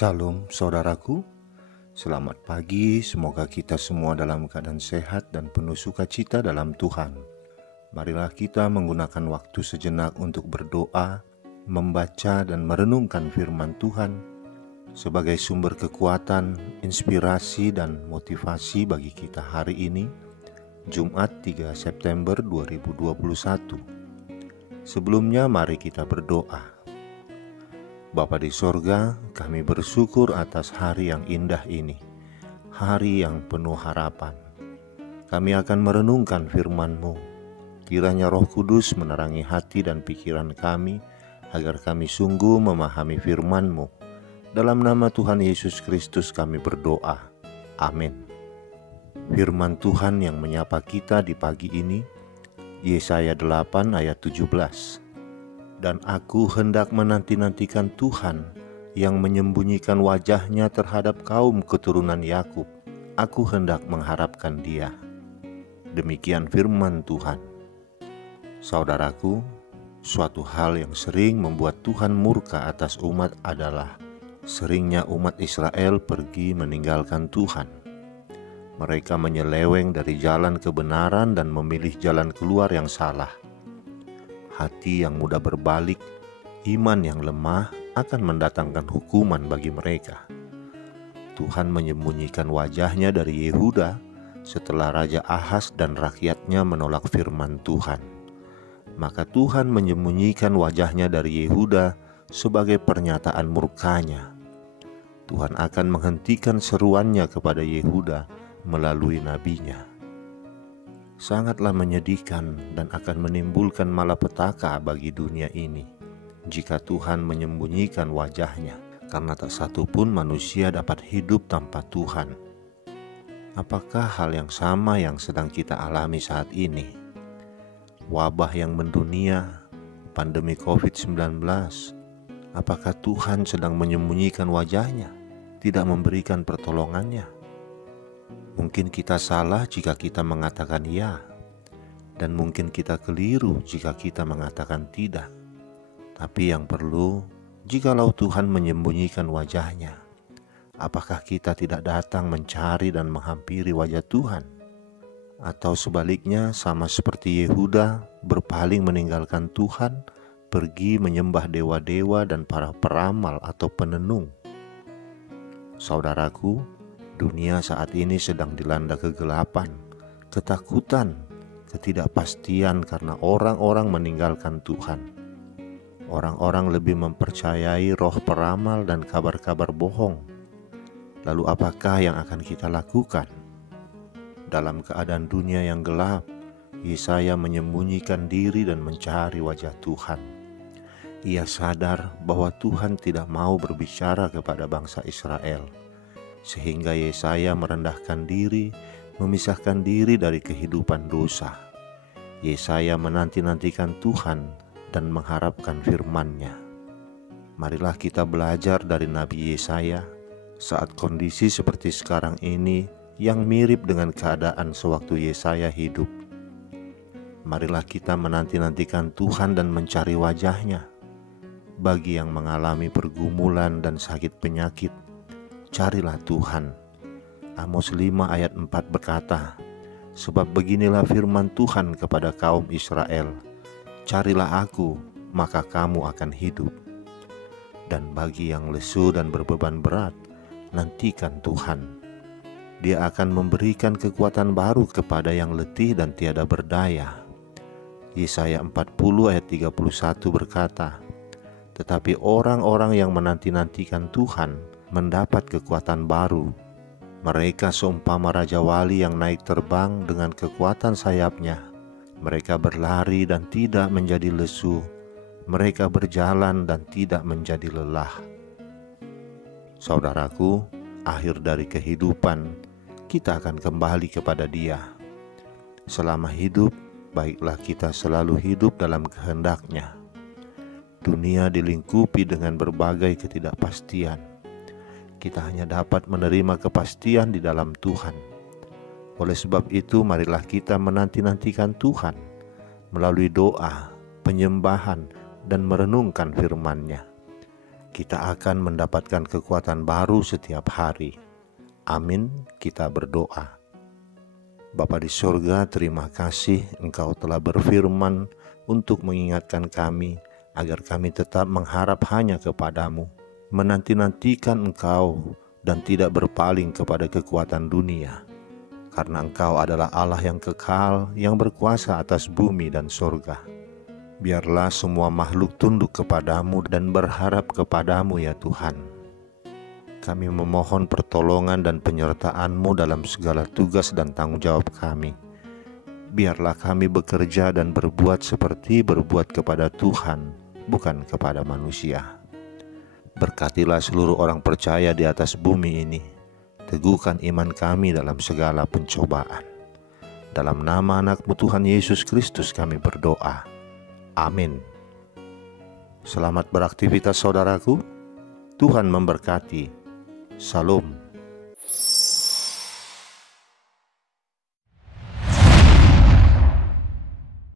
Salam saudaraku, selamat pagi, semoga kita semua dalam keadaan sehat dan penuh sukacita dalam Tuhan. Marilah kita menggunakan waktu sejenak untuk berdoa, membaca dan merenungkan firman Tuhan sebagai sumber kekuatan, inspirasi dan motivasi bagi kita hari ini, Jumat 3 September 2021. Sebelumnya mari kita berdoa. Bapa di sorga, kami bersyukur atas hari yang indah ini, hari yang penuh harapan. Kami akan merenungkan firman-Mu. Kiranya Roh Kudus menerangi hati dan pikiran kami, agar kami sungguh memahami firman-Mu. Dalam nama Tuhan Yesus Kristus kami berdoa. Amin. Firman Tuhan yang menyapa kita di pagi ini, Yesaya 8 ayat 17. Dan aku hendak menanti-nantikan Tuhan yang menyembunyikan wajahnya terhadap kaum keturunan Yakub. Aku hendak mengharapkan Dia. Demikian firman Tuhan. Saudaraku, suatu hal yang sering membuat Tuhan murka atas umat adalah seringnya umat Israel pergi meninggalkan Tuhan. Mereka menyeleweng dari jalan kebenaran dan memilih jalan keluar yang salah. Hati yang mudah berbalik, iman yang lemah akan mendatangkan hukuman bagi mereka. Tuhan menyembunyikan wajahnya dari Yehuda setelah Raja Ahaz dan rakyatnya menolak firman Tuhan. Maka Tuhan menyembunyikan wajahnya dari Yehuda sebagai pernyataan murkanya. Tuhan akan menghentikan seruannya kepada Yehuda melalui nabinya. Sangatlah menyedihkan dan akan menimbulkan malapetaka bagi dunia ini jika Tuhan menyembunyikan wajahnya, karena tak satu pun manusia dapat hidup tanpa Tuhan. Apakah hal yang sama yang sedang kita alami saat ini? Wabah yang mendunia, pandemi COVID-19, apakah Tuhan sedang menyembunyikan wajahnya, tidak memberikan pertolongannya? Mungkin kita salah jika kita mengatakan ya, dan mungkin kita keliru jika kita mengatakan tidak. Tapi yang perlu, jikalau Tuhan menyembunyikan wajahnya, apakah kita tidak datang mencari dan menghampiri wajah Tuhan? Atau sebaliknya, sama seperti Yehuda berpaling meninggalkan Tuhan, pergi menyembah dewa-dewa dan para peramal atau penenung? Saudaraku, dunia saat ini sedang dilanda kegelapan, ketakutan, ketidakpastian karena orang-orang meninggalkan Tuhan. Orang-orang lebih mempercayai roh peramal dan kabar-kabar bohong. Lalu apakah yang akan kita lakukan? Dalam keadaan dunia yang gelap, Yesaya menyembunyikan diri dan mencari wajah Tuhan. Ia sadar bahwa Tuhan tidak mau berbicara kepada bangsa Israel. Sehingga Yesaya merendahkan diri, memisahkan diri dari kehidupan dosa. Yesaya menanti-nantikan Tuhan dan mengharapkan firman-Nya. Marilah kita belajar dari Nabi Yesaya saat kondisi seperti sekarang ini yang mirip dengan keadaan sewaktu Yesaya hidup. Marilah kita menanti-nantikan Tuhan dan mencari wajah-Nya. Bagi yang mengalami pergumulan dan sakit penyakit, carilah Tuhan. Amos 5 ayat 4 berkata, sebab beginilah firman Tuhan kepada kaum Israel, carilah aku, maka kamu akan hidup. Dan bagi yang lesu dan berbeban berat, nantikan Tuhan. Dia akan memberikan kekuatan baru kepada yang letih dan tiada berdaya. Yesaya 40 ayat 31 berkata, tetapi orang-orang yang menanti-nantikan Tuhan mendapat kekuatan baru. Mereka seumpama Raja Wali yang naik terbang dengan kekuatan sayapnya. Mereka berlari dan tidak menjadi lesu. Mereka berjalan dan tidak menjadi lelah. Saudaraku, akhir dari kehidupan, kita akan kembali kepada Dia. Selama hidup, baiklah kita selalu hidup dalam kehendak-Nya. Dunia dilingkupi dengan berbagai ketidakpastian. Kita hanya dapat menerima kepastian di dalam Tuhan. Oleh sebab itu, marilah kita menanti-nantikan Tuhan melalui doa, penyembahan, dan merenungkan firman-Nya. kita akan mendapatkan kekuatan baru setiap hari. Amin, kita berdoa. Bapa di sorga, terima kasih Engkau telah berfirman untuk mengingatkan kami agar kami tetap mengharap hanya kepadamu, menanti-nantikan Engkau dan tidak berpaling kepada kekuatan dunia. Karena Engkau adalah Allah yang kekal, yang berkuasa atas bumi dan sorga. Biarlah semua makhluk tunduk kepadamu dan berharap kepadamu ya Tuhan. Kami memohon pertolongan dan penyertaan-Mu dalam segala tugas dan tanggung jawab kami. Biarlah kami bekerja dan berbuat seperti berbuat kepada Tuhan, bukan kepada manusia. Berkatilah seluruh orang percaya di atas bumi ini. Teguhkan iman kami dalam segala pencobaan. Dalam nama anak-Mu Tuhan Yesus Kristus kami berdoa. Amin. Selamat beraktivitas saudaraku. Tuhan memberkati. Salam.